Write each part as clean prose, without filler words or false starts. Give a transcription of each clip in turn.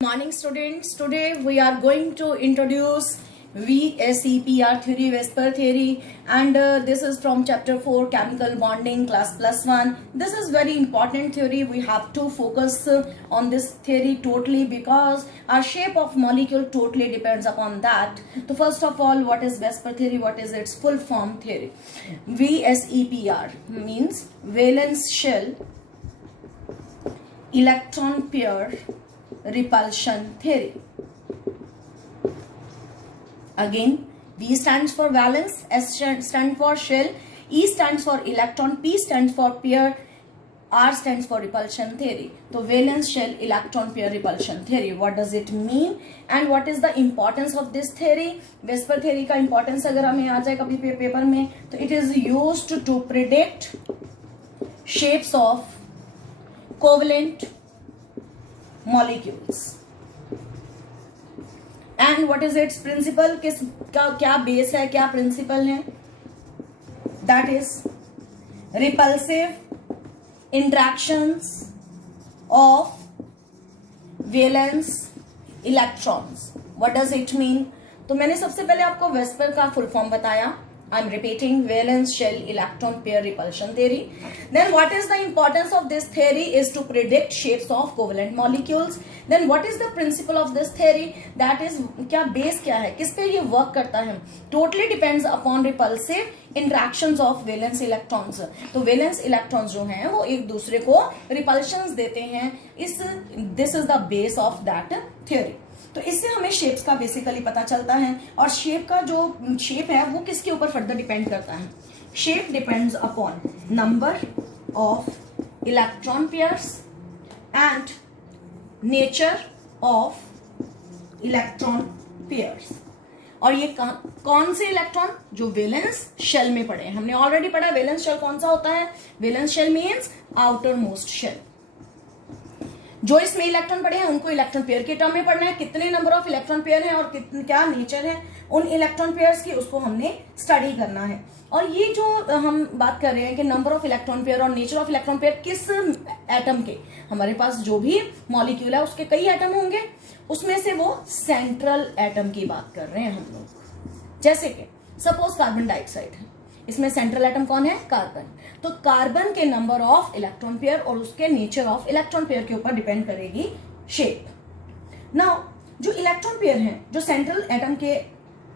Morning students, today we are going to introduce VSEPR theory, Vesper theory, and this is from chapter 4 chemical bonding class +1. This is very important theory. We have to focus on this theory totally because our shape of molecule totally depends upon that. So first of all, what is Vesper theory? What is its full form theory? VSEPR means valence shell electron pair repulsion theory. Again, V stands for valence, S stands for shell, E stands for electron, P stands for pair, R stands for repulsion theory. So valence shell electron pair repulsion theory, what does it mean and what is the importance of this theory? Vesper theory का importance अगर हमें आ जाए कभी paper में तो it is used to predict shapes of covalent molecules. And what is its principle? किस का क्या बेस है, क्या प्रिंसिपल है? That is repulsive interactions of valence electrons. What does it mean? तो मैंने सबसे पहले आपको वेस्पर का फुल फॉर्म बताया. I'm repeating valence shell electron pair repulsion theory. Then what is the importance of this theory is to predict shapes of covalent molecules. Then what is the principle of this theory? That is क्या base क्या है, किस पे ये work करता है? Totally depends upon repulsive interactions of valence electrons. तो valence electrons जो हैं वो एक दूसरे को repulsions देते हैं. This is the base of that theory. तो इससे हमें शेप्स का बेसिकली पता चलता है और शेप का जो शेप है वो किसके ऊपर फर्दर डिपेंड करता है. Shape depends upon number of electron pairs and nature of electron pairs. और ये कौन से इलेक्ट्रॉन जो वैलेंस शेल में पड़े हैं. हमने ऑलरेडी पढ़ा वैलेंस शेल कौन सा होता है. Valence shell means outermost shell. जो इसमें इलेक्ट्रॉन पड़े हैं उनको इलेक्ट्रॉन पेयर के टर्म में पढ़ना है. कितने नंबर ऑफ इलेक्ट्रॉन पेयर हैं और क्या नेचर है उन इलेक्ट्रॉन पेयर्स की, उसको हमने स्टडी करना है. और ये जो हम बात कर रहे हैं कि नंबर ऑफ इलेक्ट्रॉन पेयर और नेचर ऑफ इलेक्ट्रॉन पेयर किस एटम के, हमारे पास जो भी मॉलिक्यूल है उसके कई एटम होंगे, उसमें से वो सेंट्रल एटम की बात कर रहे हैं हम लोग. जैसे कि सपोज कार्बन डाइऑक्साइड है, इसमें सेंट्रल एटम कौन है, कार्बन. तो कार्बन के नंबर ऑफ इलेक्ट्रॉन पेयर और उसके नेचर ऑफ इलेक्ट्रॉन पेयर के ऊपर डिपेंड करेगी शेप. नाउ जो इलेक्ट्रॉन पेयर हैं जो सेंट्रल एटम के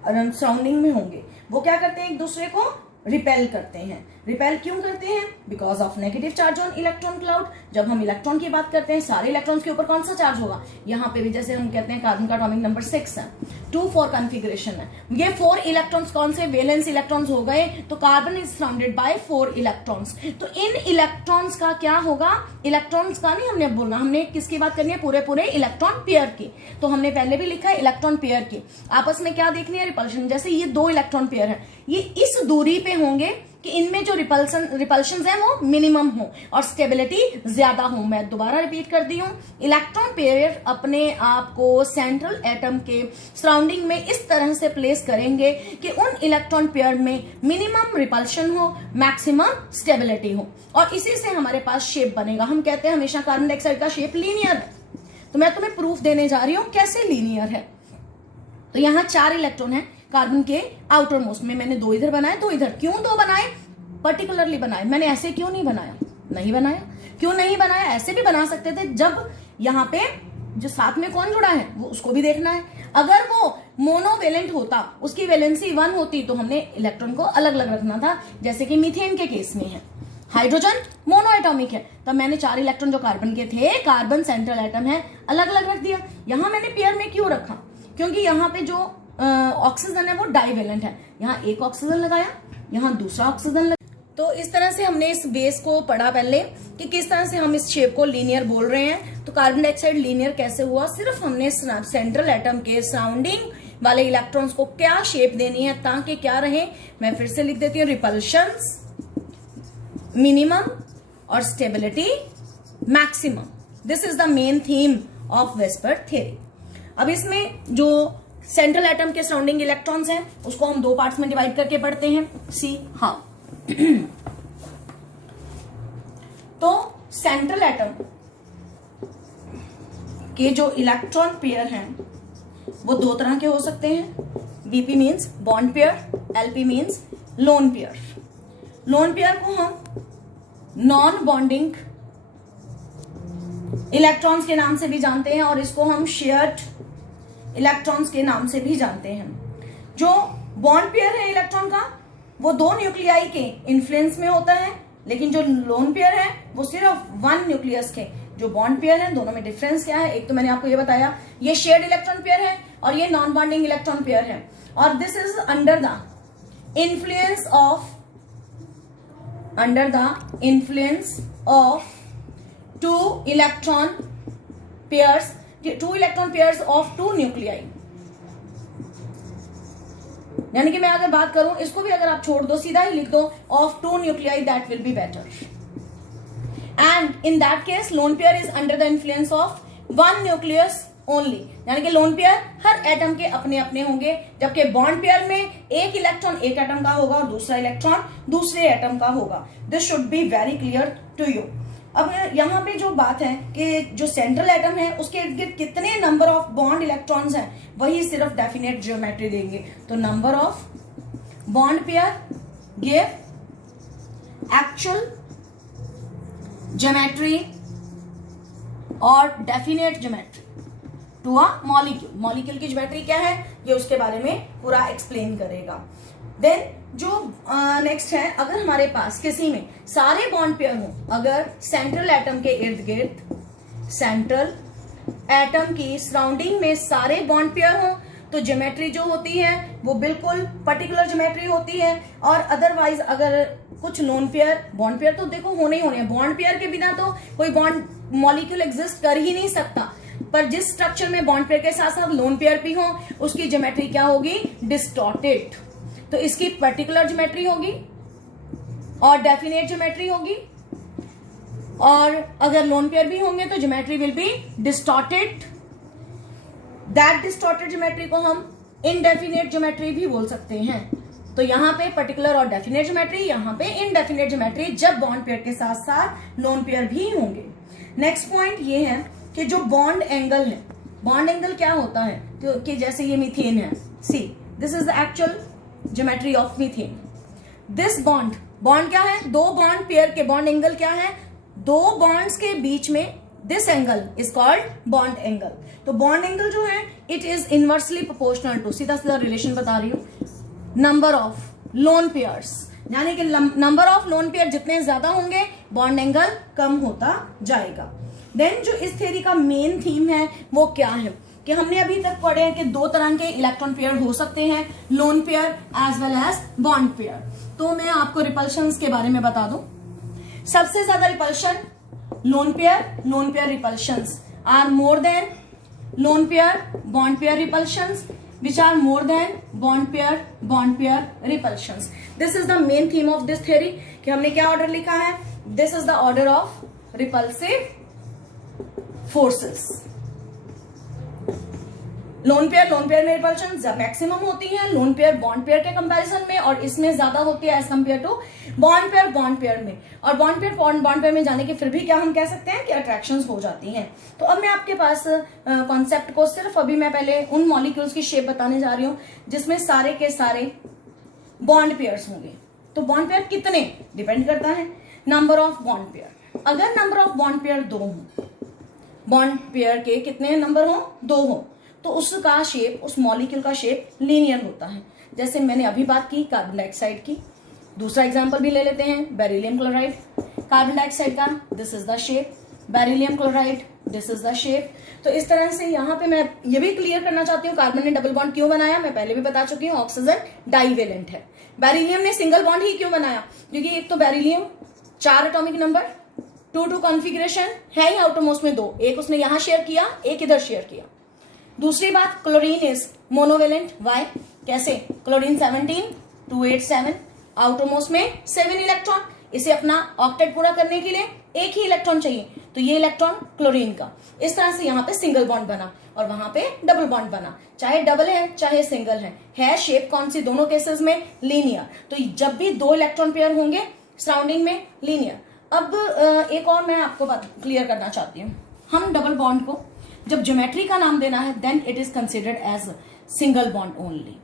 सराउंडिंग में होंगे वो क्या करते हैं, एक दूसरे को रिपेल करते हैं. रिपेल क्यों करते हैं? Because of negative charge on electron cloud. जब हम इलेक्ट्रॉन की बात करते हैं सारे इलेक्ट्रॉन्स के ऊपर कौन सा चार्ज होगा, यहाँ पे भी जैसे हम कहते हैं कार्बन का एटॉमिक नंबर 6 है, 2-4 कॉन्फ़िगरेशन है. ये 4 इलेक्ट्रॉन्स कौन से वैलेंस इलेक्ट्रॉन्स हो गए. तो carbon is surrounded by 4 electrons. तो इन इलेक्ट्रॉन्स का क्या होगा, इलेक्ट्रॉन्स का नहीं हमने बोलना, हमने किसकी बात करनी है, पूरे इलेक्ट्रॉन पेयर की. तो हमने पहले भी लिखा है इलेक्ट्रॉन पेयर की आपस में क्या देखनी है, रिपल्शन. जैसे ये 2 इलेक्ट्रॉन पेयर है, ये इस दूरी पे होंगे कि इनमें जो रिपल्शन है वो मिनिमम हो और स्टेबिलिटी ज्यादा हो. मैं दोबारा रिपीट कर दी हूं, इलेक्ट्रॉन पेयर अपने आप को सेंट्रल एटम के सराउंडिंग में इस तरह से प्लेस करेंगे कि उन इलेक्ट्रॉन पेयर में मिनिमम रिपल्शन हो, मैक्सिमम स्टेबिलिटी हो और इसी से हमारे पास शेप बनेगा. हम कहते हैं हमेशा कार्बन डाइऑक्साइड का शेप लीनियर है. तो मैं तुम्हें प्रूफ देने जा रही हूं कैसे लीनियर है. तो यहां 4 इलेक्ट्रॉन है कार्बन के आउटर मोस्ट में. मैंने 2 इधर बनाए 2 इधर. क्यों 2 बनाए, पर्टिकुलरली बनाए. मैंने ऐसे क्यों नहीं बनाया, नहीं बनाया. क्यों नहीं बनाया, ऐसे भी बना सकते थे. जब यहाँ पे जो साथ में कौन जुड़ा है वो उसको भी देखना है. अगर वो मोनोवेलेंट होता, उसकी वैलेंसी 1 होती तो हमने इलेक्ट्रॉन को अलग अलग रखना था. जैसे कि मीथेन के केस में है, हाइड्रोजन मोनोएटॉमिक है, तब मैंने 4 इलेक्ट्रॉन जो कार्बन के थे, कार्बन सेंट्रल एटम है, अलग अलग रख दिया. यहां मैंने पेयर में क्यों रखा, क्योंकि यहाँ पे जो ऑक्सीजन है वो डाइवेलेंट है. यहाँ एक ऑक्सीजन लगाया, यहाँ दूसरा ऑक्सीजन लगाया. तो इस तरह से हमने इस बेस को पढ़ा पहले कि किस तरह से हम इस शेप को लीनियर बोल रहे हैं. तो कार्बन डाइऑक्साइड लीनियर कैसे हुआ, सिर्फ हमने सेंट्रल एटम के सराउंडिंग वाले इलेक्ट्रॉन्स को क्या शेप देनी है ताकि क्या रहे. मैं फिर से लिख देती हूँ, रिपल्शंस मिनिमम और stability maximum. This is the main theme of VSEPR theory. अब इसमें जो सेंट्रल एटम के सराउंडिंग इलेक्ट्रॉन्स हैं उसको हम 2 पार्ट्स में डिवाइड करके पढ़ते हैं. See how. तो सेंट्रल एटम के जो इलेक्ट्रॉन पेयर हैं वो दो तरह के हो सकते हैं। BP means bond pair, LP means lone pair. Lone pair को हम नॉन बॉन्डिंग इलेक्ट्रॉन्स के नाम से भी जानते हैं और इसको हम शेयर्ड इलेक्ट्रॉन्स के नाम से भी जानते हैं। जो बॉन्ड पेयर है इलेक्ट्रॉन का वो दो न्यूक्लियाई के इन्फ्लुएंस में होता है, लेकिन जो लोन पेयर है वो सिर्फ वन न्यूक्लियस के। जो बॉन्ड पेयर है दोनों में डिफरेंस क्या है, एक तो मैंने आपको ये बताया, ये शेयर्ड इलेक्ट्रॉन पेयर है और ये नॉन बॉन्डिंग इलेक्ट्रॉन पेयर है। और this is under the influence of two electron pairs of two nuclei। यानी कि मैं अगर बात करूं, इसको भी अगर आप छोड़ दो, सीधा ही लिख दो of two nuclei, that will be better। and in that case lone pair is under the influence of one nucleus only, यानी कि लोन पेयर हर एटम के अपने अपने होंगे, जबकि बॉन्ड पेयर में एक इलेक्ट्रॉन एक एटम का होगा और दूसरा इलेक्ट्रॉन दूसरे एटम का होगा। This should be very clear to you. अब यहाँ पे जो बात है कि जो सेंट्रल एटम है उसके इर्द गिर्द कितने नंबर ऑफ बॉन्ड इलेक्ट्रॉन्स हैं, वही सिर्फ डेफिनेट ज्योमेट्री देंगे। तो number of bond pair give actual geometry और definite geometry to a molecule. Molecule की ज्योमेट्री क्या है ये उसके बारे में पूरा एक्सप्लेन करेगा। देन जो नेक्स्ट है, अगर हमारे पास किसी में सारे बॉन्ड पेयर हो, अगर सेंट्रल एटम के इर्द गिर्द, सेंट्रल एटम की सराउंडिंग में सारे बॉन्ड पेयर हो, तो ज्योमेट्री जो होती है वो बिल्कुल पर्टिकुलर ज्योमेट्री होती है। और अदरवाइज अगर कुछ लोन पेयर, बॉन्ड पेयर तो देखो होने ही होने हैं, बॉन्ड पेयर के बिना तो कोई बॉन्ड मॉलिक्यूल एग्जिस्ट कर ही नहीं सकता, पर जिस स्ट्रक्चर में बॉन्ड पेयर के साथ साथ लोन पेयर भी हो उसकी ज्योमेट्री क्या होगी, डिस्टॉर्टेड। तो इसकी पर्टिकुलर ज्योमेट्री होगी और डेफिनेट ज्योमेट्री होगी, और अगर लोन पेयर भी होंगे तो geometry will be distorted. That distorted geometry को हम इनडेफिनेट ज्योमेट्री भी बोल सकते हैं। तो यहाँ पे पर्टिकुलर और डेफिनेट ज्योमेट्री, यहाँ पे इनडेफिनेट ज्योमेट्री, जब बॉन्ड पेयर के साथ साथ लोन पेयर भी होंगे। नेक्स्ट पॉइंट ये है कि जो बॉन्ड एंगल है, बॉन्ड एंगल क्या होता है, तो कि जैसे ये मीथेन है, see this is the actual geometry of methane. This bond क्या है, दो बॉन्ड पेयर के बॉन्ड एंगल क्या है, दो बॉन्ड्स के बीच में this angle is called bond angle. तो बॉन्ड एंगल जो है it is inversely proportional to, सीधा सीधा रिलेशन बता रही हूं, नंबर ऑफ लोन पेयर्स, यानी कि नंबर ऑफ लोन पेयर जितने ज्यादा होंगे बॉन्ड एंगल कम होता जाएगा। देन जो इस थ्योरी का मेन थीम है वो क्या है कि हमने अभी तक पढ़े हैं कि दो तरह के इलेक्ट्रॉन पेयर हो सकते हैं, lone pair as well as bond pair. तो मैं आपको रिपल्शंस के बारे में बता दूं। सबसे ज्यादा repulsion lone pair repulsions are more than lone pair bond pair repulsions which are more than bond pair repulsions। this is the main theme of this theory कि हमने क्या ऑर्डर लिखा है, this is the order of repulsive forces। Lone pair में repulsion maximum होती है lone pair bond pair के comparison में, और इसमें ज्यादा होती है as compare to bond pair में। और बॉन्ड पेयर में जाने के फिर भी क्या हम कह सकते हैं कि अट्रैक्शंस हो जाती हैं। तो अब मैं आपके पास कॉन्सेप्ट को सिर्फ अभी मैं पहले उन मॉलिक्यूल्स की शेप बताने जा रही हूँ जिसमें सारे के सारे बॉन्ड पेयर्स होंगे। तो बॉन्ड पेयर कितने डिपेंड करता है नंबर ऑफ बॉन्ड पेयर। अगर नंबर ऑफ बॉन्ड पेयर दो हो, बॉन्ड पेयर के कितने नंबर हो, दो हो, तो उसका शेप, उस मॉलिक्यूल का शेप लीनियर होता है। जैसे मैंने अभी बात की कार्बन डाइऑक्साइड की, दूसरा एग्जांपल भी ले लेते हैं, बेरिलियम क्लोराइड। कार्बन डाइऑक्साइड का this is the shape, beryllium chloride this is the shape. तो इस तरह से यहाँ पे मैं ये भी क्लियर करना चाहती हूँ कार्बन ने डबल बॉन्ड क्यों बनाया, मैं पहले भी बता चुकी हूँ, ऑक्सीजन डाइवेलेंट है। बेरिलियम ने सिंगल बॉन्ड ही क्यों बनाया, क्योंकि एक तो बेरिलियम 4 एटॉमिक नंबर 2 कॉन्फिगरेशन है ही आउटरमोस्ट में 2, एक उसने यहां शेयर किया, एक इधर शेयर किया। दूसरी बात क्लोरीन इज मोनोवेलेंट, वाई कैसे, क्लोरीन 17 287 आउटरमोस्ट में 7 इलेक्ट्रॉन, इसे अपना ऑक्टेट पूरा करने के लिए एक ही इलेक्ट्रॉन चाहिए, तो ये इलेक्ट्रॉन क्लोरीन का। इस तरह से यहाँ पे सिंगल बॉन्ड बना और वहां पे डबल बॉन्ड बना, चाहे डबल है चाहे सिंगल है शेप कौन सी, दोनों केसेस में लीनियर। तो जब भी 2 इलेक्ट्रॉन पेयर होंगे सराउंडिंग में लीनियर। अब एक और मैं आपको बात क्लियर करना चाहती हूँ, हम डबल बॉन्ड को जब ज्योमेट्री का नाम देना है then it is considered as single bond only.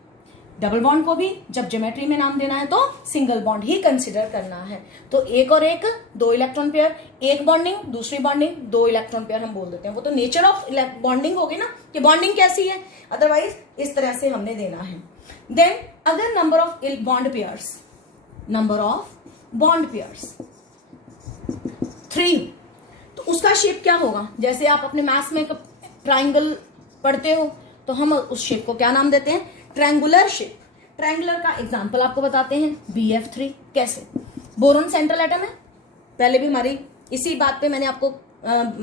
Double bond को भी जब ज्योमेट्री में नाम देना है तो सिंगल बॉन्ड ही कंसिडर करना है। तो एक और एक 2 इलेक्ट्रॉन पेयर, एक बॉन्डिंग दूसरी बॉन्डिंग 2 इलेक्ट्रॉन पेयर हम बोल देते हैं। वो तो नेचर ऑफ बॉन्डिंग होगी ना कि बॉन्डिंग कैसी है, अदरवाइज इस तरह से हमने देना है। देन अगर number of bond pairs, number of bond pairs 3, तो उसका शेप क्या होगा? जैसे आप अपने मैथ्स में ट्राइंगल पढ़ते हो तो हम उस शेप को क्या नाम देते हैं? Triangular shape. ट्रायंगुलर का एग्जांपल आपको बताते हैं BF3। कैसे? बोरोन सेंट्रल एटम है, पहले भी हमारी इसी बात पे मैंने आपको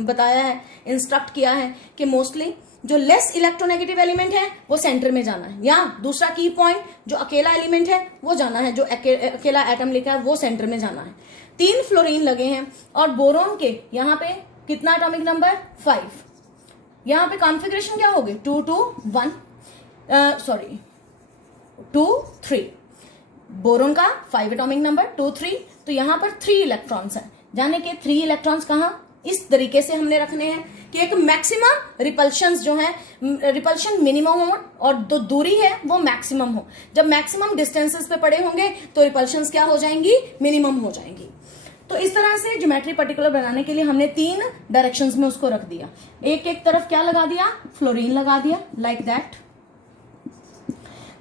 बताया है, इंस्ट्रक्ट किया है कि मोस्टली जो लेस इलेक्ट्रोनेगेटिव एलिमेंट है वो सेंटर में जाना है, या दूसरा की पॉइंट जो अकेला एलिमेंट है वो जाना है, जो अकेला एटम लिखा है वो सेंटर में जाना है। 3 फ्लोरीन लगे हैं और बोरोन के यहाँ पे कितना एटॉमिक नंबर? 5। यहाँ पे कॉन्फ़िगरेशन क्या होगी? 2 2 1 2 3। बोरोन का 5 एटॉमिक नंबर 2 3, तो यहाँ पर 3 इलेक्ट्रॉन्स हैं। जाने के 3 इलेक्ट्रॉन्स कहाँ? इस तरीके से हमने रखने हैं कि एक मैक्सिमम रिपल्शंस जो है, रिपल्शन मिनिमम हो और जो दूरी है वो मैक्सिमम हो। जब मैक्सिमम डिस्टेंसेस पे पड़े होंगे तो रिपल्शंस क्या हो जाएंगी? मिनिमम हो जाएंगी। तो इस तरह से ज्योमेट्री पर्टिकुलर बनाने के लिए हमने 3 डायरेक्शंस में उसको रख दिया। एक एक तरफ क्या लगा दिया? फ्लोरीन लगा दिया, लाइक दैट।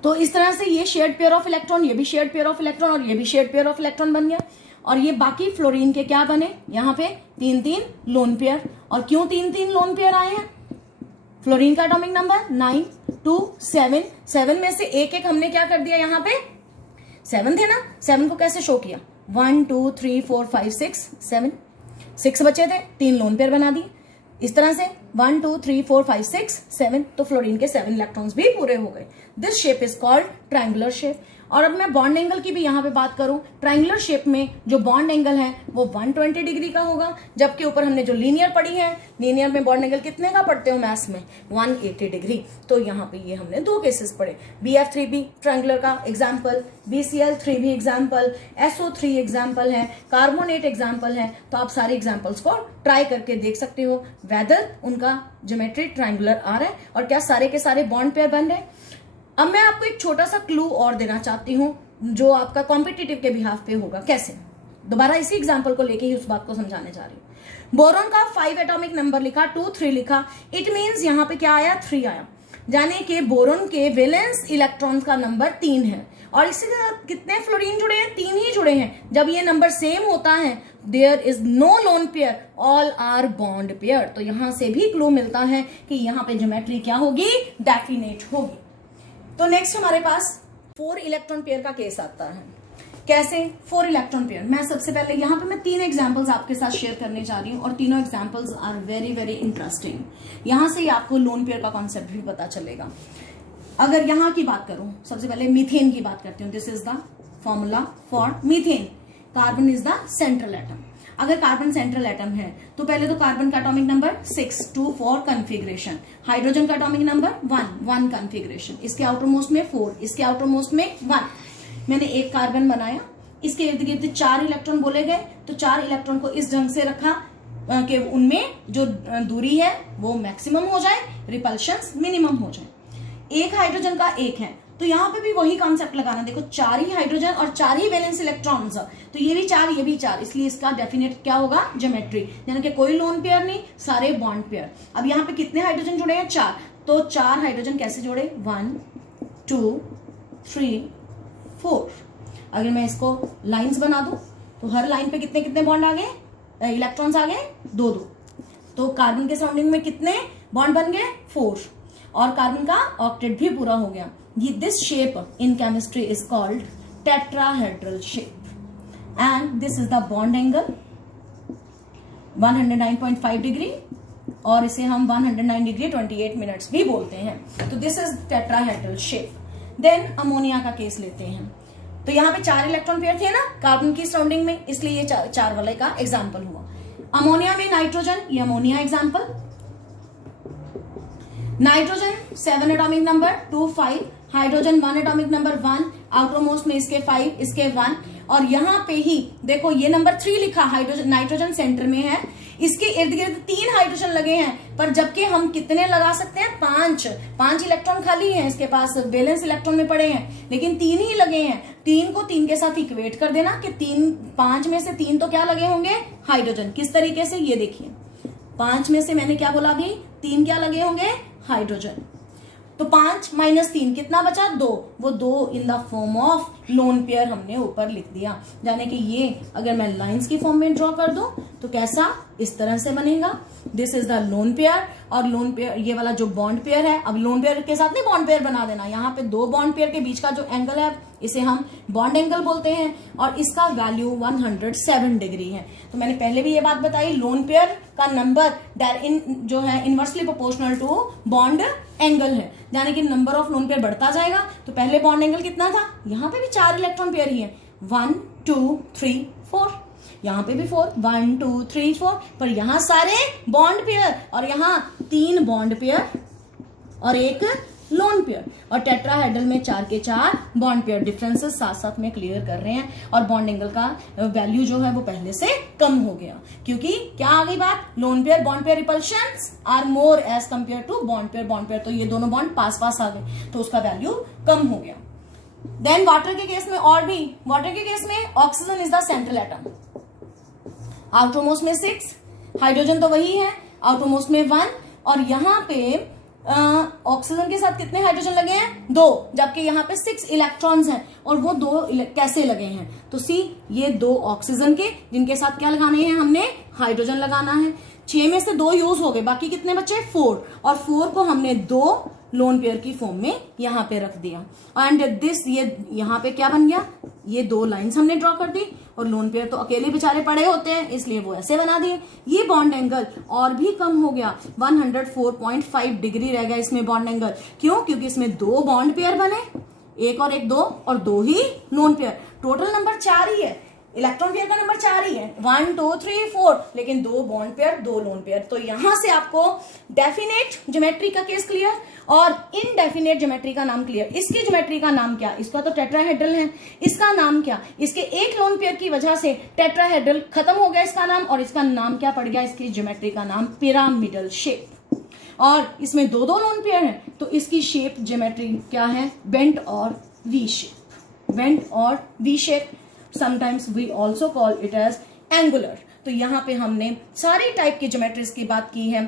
तो इस तरह से ये शेयर्ड पेयर ऑफ इलेक्ट्रॉन, ये भी शेयर्ड पेयर ऑफ इलेक्ट्रॉन और ये भी शेयर्ड पेयर ऑफ इलेक्ट्रॉन बन गया। और ये बाकी फ्लोरीन के क्या बने? यहाँ पे 3 3 लोन पेयर। और क्यों 3 3 लोन पेयर आए हैं? फ्लोरीन का एटॉमिक नंबर 9 2 7, 7 में से एक एक हमने क्या कर दिया? यहाँ पे 7 थे ना, 7 को कैसे शो किया? 1 2 3 4 5 6 7, 6 बचे थे, 3 लोन पेयर बना दिए। इस तरह से 1 2 3 4 5 6 7, तो फ्लोरीन के 7 इलेक्ट्रॉन्स भी पूरे हो गए। This shape is called triangular shape. और अब मैं बॉन्ड एंगल की भी यहाँ पे बात करूं, ट्रायंगुलर शेप में जो बॉन्ड एंगल है वो 120 डिग्री का होगा, जबकि ऊपर हमने जो लीनियर पढ़ी है, लीनियर में बॉन्ड एंगल कितने का पढ़ते हो मैथ्स में? 180 डिग्री। तो यहाँ पे ये हमने 2 केसेस पढ़े। BF3 भी ट्रायंगुलर का एग्जाम्पल, BCl3 भी एग्जाम्पल, SO3 एग्जाम्पल है, कार्बोनेट एग्जाम्पल है। तो आप सारे एग्जाम्पल्स को ट्राई करके देख सकते हो वेदर उनका ज्योमेट्री ट्रायंगुलर आ रहा है और क्या सारे के सारे बॉन्ड पेयर बन रहे हैं। अब मैं आपको एक छोटा सा क्लू और देना चाहती हूं जो आपका कॉम्पिटिटिव के बिहाफ पे होगा। कैसे? दोबारा इसी एग्जांपल को लेके ही उस बात को समझाने जा रही हूं। बोरोन का 5 एटॉमिक नंबर लिखा, 2 3 लिखा, इट मींस यहाँ पे क्या आया? 3 आया। जाने के बोरोन के वैलेंस इलेक्ट्रॉन्स का नंबर 3 है और इसके साथ कितने फ्लोरीन जुड़े हैं? 3 ही जुड़े हैं। जब ये नंबर सेम होता है there is no lone pair, all are bond pair. तो यहां से भी क्लू मिलता है कि यहाँ पे ज्योमेट्री क्या होगी? डेफिनेट होगी। तो नेक्स्ट हमारे पास 4 इलेक्ट्रॉन पेयर का केस आता है। कैसे? 4 इलेक्ट्रॉन पेयर। मैं सबसे पहले यहाँ पे मैं 3 एग्जांपल्स आपके साथ शेयर करने जा रही हूँ और तीनों examples are very very interesting. यहाँ से ही आपको लोन पेयर का कॉन्सेप्ट भी पता चलेगा। अगर यहाँ की बात करूं, सबसे पहले मीथेन की बात करती हूँ। This is the formula for methane. Carbon is the central atom. अगर कार्बन सेंट्रल एटम है तो पहले तो कार्बन का एटॉमिक नंबर 6 2 4 कॉन्फ़िगरेशन, हाइड्रोजन का एटॉमिक नंबर 1 कॉन्फ़िगरेशन, इसके आउटर मोस्ट में 4, इसके आउटर मोस्ट में 1। मैंने एक कार्बन बनाया, इसके इर्द गिर्द 4 इलेक्ट्रॉन बोले गए, तो 4 इलेक्ट्रॉन को इस ढंग से रखा कि उनमें जो दूरी है वो मैक्सिमम हो जाए, रिपल्शंस मिनिमम हो जाए। एक हाइड्रोजन का एक है तो यहाँ पे भी वही कॉन्सेप्ट लगाना। देखो 4 ही हाइड्रोजन और 4 ही वैलेंस इलेक्ट्रॉन्स, तो ये भी 4 ये भी 4, इसलिए इसका डेफिनेट क्या होगा? ज्योमेट्री। यानी कि कोई लोन पेयर नहीं, सारे बॉन्ड पेयर। अब यहाँ पे कितने हाइड्रोजन जुड़े हैं? 4। तो 4 हाइड्रोजन कैसे जोड़े? 1 2 3 4। अगर मैं इसको लाइंस बना दूं तो हर लाइन पे कितने कितने बॉन्ड आ गए? इलेक्ट्रॉन्स आ गए 2 2। तो कार्बन के सराउंडिंग में कितने बॉन्ड बन गए? 4। और कार्बन का ऑक्टेट भी पूरा हो गया। ये this shape in chemistry is called tetrahedral shape and this is the bond angle 109.5 degree और इसे हम 109 डिग्री 28 मिनट्स भी बोलते हैं। तो this is tetrahedral shape. Then ammonia का केस लेते हैं। तो यहाँ पे 4 इलेक्ट्रॉन पेयर थे ना कार्बन की सराउंडिंग में, इसलिए ये 4 वाले का एग्जाम्पल हुआ। अमोनिया में नाइट्रोजन, ये ammonia example. Nitrogen 7 atomic number 2 5, hydrogen 1 atomic number 1, outer most में इसके 5, इसके 1। और यहाँ पे ही देखो ये नंबर 3 लिखा, हाइड्रोजन नाइट्रोजन सेंटर में है, इसके इर्द गिर्द 3 हाइड्रोजन लगे हैं, पर जबकि हम कितने लगा सकते हैं, 5 इलेक्ट्रॉन खाली हैं इसके पास, वैलेंस इलेक्ट्रॉन में पड़े हैं, लेकिन 3 ही लगे हैं। 3 को 3 के साथ इक्वेट कर देना कि 5 में से 3 तो क्या लगे होंगे, हाइड्रोजन। किस तरीके से, ये देखिए 5 में से मैंने क्या बोला अभी, 3 क्या लगे होंगे, हाइड्रोजन। तो 5 - 3 कितना बचा, 2। वो 2 in the form of lone pair हमने ऊपर लिख दिया। यानी कि ये अगर मैं लाइंस की फॉर्म में ड्रॉ कर दूं तो कैसा, इस तरह से बनेगा। This is the lone pair. और लोन पेयर ये वाला जो बॉन्ड पेयर है, अब लोन पेयर के साथ नहीं बॉन्ड पेयर बना देना, यहाँ पे 2 बॉन्ड पेयर के बीच का जो एंगल है इसे हम बॉन्ड एंगल बोलते हैं, और इसका वैल्यू 107 डिग्री है। तो मैंने पहले भी ये बात बताई, लोन पेयर का नंबर जो है inversely proportional to bond angle है, यानी कि नंबर ऑफ लोन पेयर बढ़ता जाएगा। तो पहले बॉन्ड एंगल कितना था, यहाँ पे भी 4 इलेक्ट्रॉन पेयर ही है, 1 2 3 4, यहाँ पे भी 4, 1 2 3 4, पर यहाँ सारे बॉन्ड पेयर और यहाँ 3 बॉन्ड पेयर और 1 लोन पेयर, और टेट्राहेड्रल में 4 के 4 बॉन्ड पेयर। डिफरेंसेस साथ साथ में क्लियर कर रहे हैं, और बॉन्ड एंगल का वैल्यू जो है वो पहले से कम हो गया, क्योंकि क्या आ गई बात, lone pair bond pair repulsions are more as compare to bond pair, तो ये दोनों बॉन्ड पास पास आ गए, तो उसका वैल्यू कम हो गया। देन वाटर के केस में और भी, वाटर के केस में oxygen is the central atom, outermost में 6, हाइड्रोजन तो वही है, आउटरमोस्ट में 1, और यहाँ पे ऑक्सीजन के साथ कितने हाइड्रोजन लगे हैं, 2, जबकि यहाँ पे 6 इलेक्ट्रॉन्स हैं, और वो 2 कैसे लगे हैं, तो सी ये 2 ऑक्सीजन के, जिनके साथ क्या लगाने हैं, हमने हाइड्रोजन लगाना है। 6 में से 2 यूज हो गए, बाकी कितने बचे, 4, और 4 को हमने 2 लोन पेयर की फॉर्म में यहाँ पे रख दिया। एंड दिस, ये यहाँ पे क्या बन गया, ये 2 लाइंस हमने ड्रॉ कर दी, और लोन पेयर तो अकेले बेचारे पड़े होते हैं, इसलिए वो ऐसे बना दिए। ये बॉन्ड एंगल और भी कम हो गया, 104.5 डिग्री रह गया इसमें बॉन्ड एंगल। क्यों, क्योंकि इसमें 2 बॉन्ड पेयर बने, 1 और 1 2, और 2 ही लोन पेयर। टोटल नंबर 4 ही है, इलेक्ट्रॉन पेयर का नंबर 4 ही है, 1 2 3 4, लेकिन 2 बॉन्ड पेयर 2 लोन पेयर। तो यहां से आपको डेफिनेट ज्योमेट्री का केस क्लियर और इनडेफिनेट ज्योमेट्री का नाम क्लियर। इसकी ज्योमेट्री का नाम क्या, इसका तो टेट्राहेड्रल है, इसका नाम क्या, इसके 1 लोन पेयर की वजह से टेट्राहेड्रल खत्म हो गया इसका नाम, और इसका नाम क्या पड़ गया, इसकी ज्योमेट्री का नाम पिरामिडल शेप। और इसमें 2 लोन पेयर है, तो इसकी शेप ज्योमेट्री क्या है, बेंट और वी शेप, बेंट और V shape. Sometimes we also call it as angular. तो यहाँ पे हमने सारी टाइप की ज्योमेट्रीज की बात की है,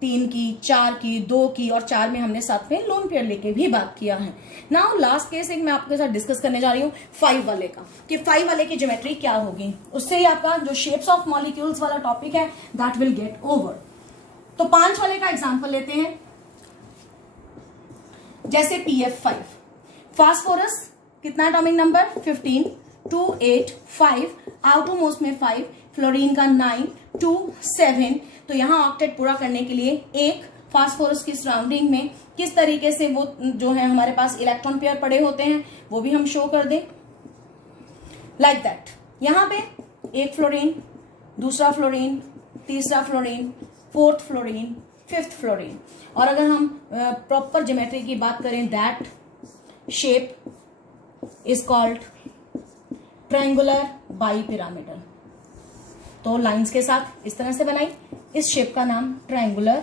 3 की, 4 की, 2 की, और 4 में हमने साथ में लोन पेयर लेके भी बात किया है। नाउ लास्ट केस एक मैं आपके साथ डिस्कस करने जा रही हूँ 5 वाले का, कि 5 वाले की ज्योमेट्री क्या होगी। उससे ही आपका जो शेप्स ऑफ मॉलिक्यूल्स वाला टॉपिक है दैट विल गेट ओवर। तो 5 वाले का एग्जाम्पल लेते हैं, जैसे PF5, फास्फोरस कितना एटॉमिक नंबर, 15, 2 8 5, आउटरमोस्ट में 5, फ्लोरीन का 9 2 7। तो यहां ऑक्टेट पूरा करने के लिए एक फास्फोरस की सराउंडिंग में किस तरीके से वो जो है हमारे पास इलेक्ट्रॉन पेयर पड़े होते हैं वो भी हम शो कर दें, लाइक दैट। यहां पे एक फ्लोरीन, दूसरा फ्लोरीन, तीसरा fluorine, 4th fluorine, 5th fluorine. और अगर हम प्रॉपर ज्योमेट्री की बात करें, that shape is called triangular bipyramidal. तो लाइंस के साथ इस तरह से बनाई, इस शेप का नाम ट्रायंगुलर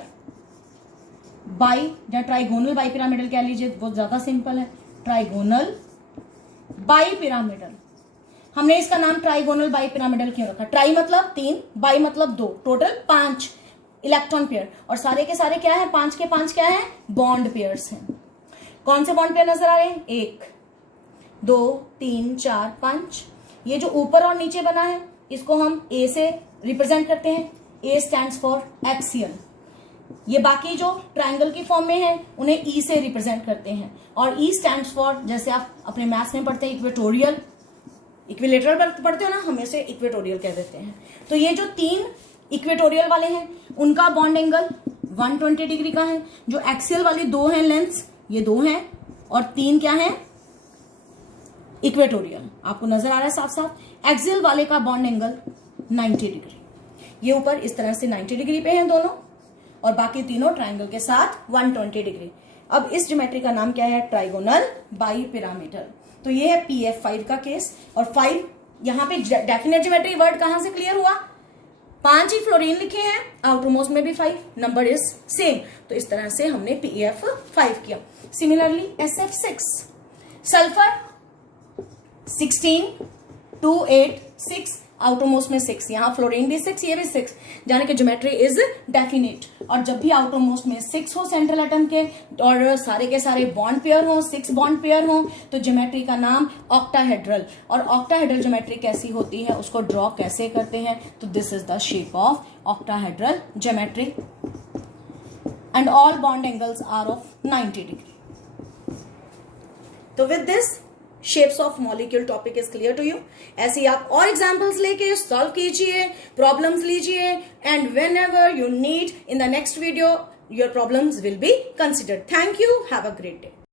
बाई या ट्राइगोनल बाईपिरामिडल कह लीजिए, बहुत ज्यादा सिंपल है, ट्राइगोनल बाईपिरामिडल। हमने इसका नाम ट्राइगोनल बाईपिरामिडल क्यों रखा, ट्राई मतलब 3, बाई मतलब 2, टोटल 5 इलेक्ट्रॉन पेयर, और सारे के सारे क्या है, 5 के 5 क्या है, बॉन्ड पेयर्स हैं। कौन से बॉन्ड पेयर नजर आ रहे हैं, 1 2 3 4 5। ये जो ऊपर और नीचे बना है इसको हम A से रिप्रेजेंट करते हैं, A स्टैंड्स फॉर एक्सियल। ये बाकी जो ट्रायंगल की फॉर्म में है उन्हें E से रिप्रेजेंट करते हैं, और E स्टैंड्स फॉर, जैसे आप अपने मैथ्स में पढ़ते हैं, इक्वेटोरियल, इक्विलेटरल पढ़ते हो ना, हम इसे इक्वेटोरियल कह देते हैं। तो ये जो 3 इक्वेटोरियल वाले हैं उनका बॉन्ड एंगल 120 डिग्री का है। जो एक्सियल वाली 2 हैं लेंथ्स, ये 2 हैं, और 3 क्या है, इक्वेटोरियल। आपको नजर आ रहा है साफ साफ। एक्सियल वाले का बॉन्ड एंगल 90 डिग्री, ये ऊपर इस तरह से 90 डिग्री पे हैं दोनों, और बाकी तीनों ट्रायंगल के साथ 120 डिग्री। अब इस ज्योमेट्री का नाम क्या है, ट्राइगोनल बाईपिरामिडल। तो ये है PF5 का केस। और 5 यहाँ पे डेफिनेट ज्योमेट्री वर्ड कहां से क्लियर हुआ, 5 ही फ्लोरीन लिखे हैं, आउटरमोस्ट में भी 5, नंबर इज सेम। तो इस तरह से हमने PF5 किया। सिमिलरली SF6, सल्फर 16, 2, 8, 6, आउटरमोस्ट में 6, यहां फ्लोरीन भी 6, ये भी 6, यानी कि ज्योमेट्री इज डेफिनेट। और जब भी आउटरमोस्ट में 6 हो सेंट्रल एटम के और सारे के सारे बॉन्ड पेयर हो, 6 बॉन्ड पेयर हो, तो ज्योमेट्री का नाम ऑक्टाहेड्रल। और ऑक्टाहेड्रल ज्योमेट्री कैसी होती है, उसको ड्रॉ कैसे करते हैं, तो this is the shape of octahedral geometry and all bond angles are of 90 degree. तो with this shapes of molecule topic is clear to you. ऐसे ही आप और एग्जांपल्स लेके सॉल्व कीजिए, प्रॉब्लम्स लीजिए, and when ever you need in the next video your problems will be considered. Thank you, have a great day.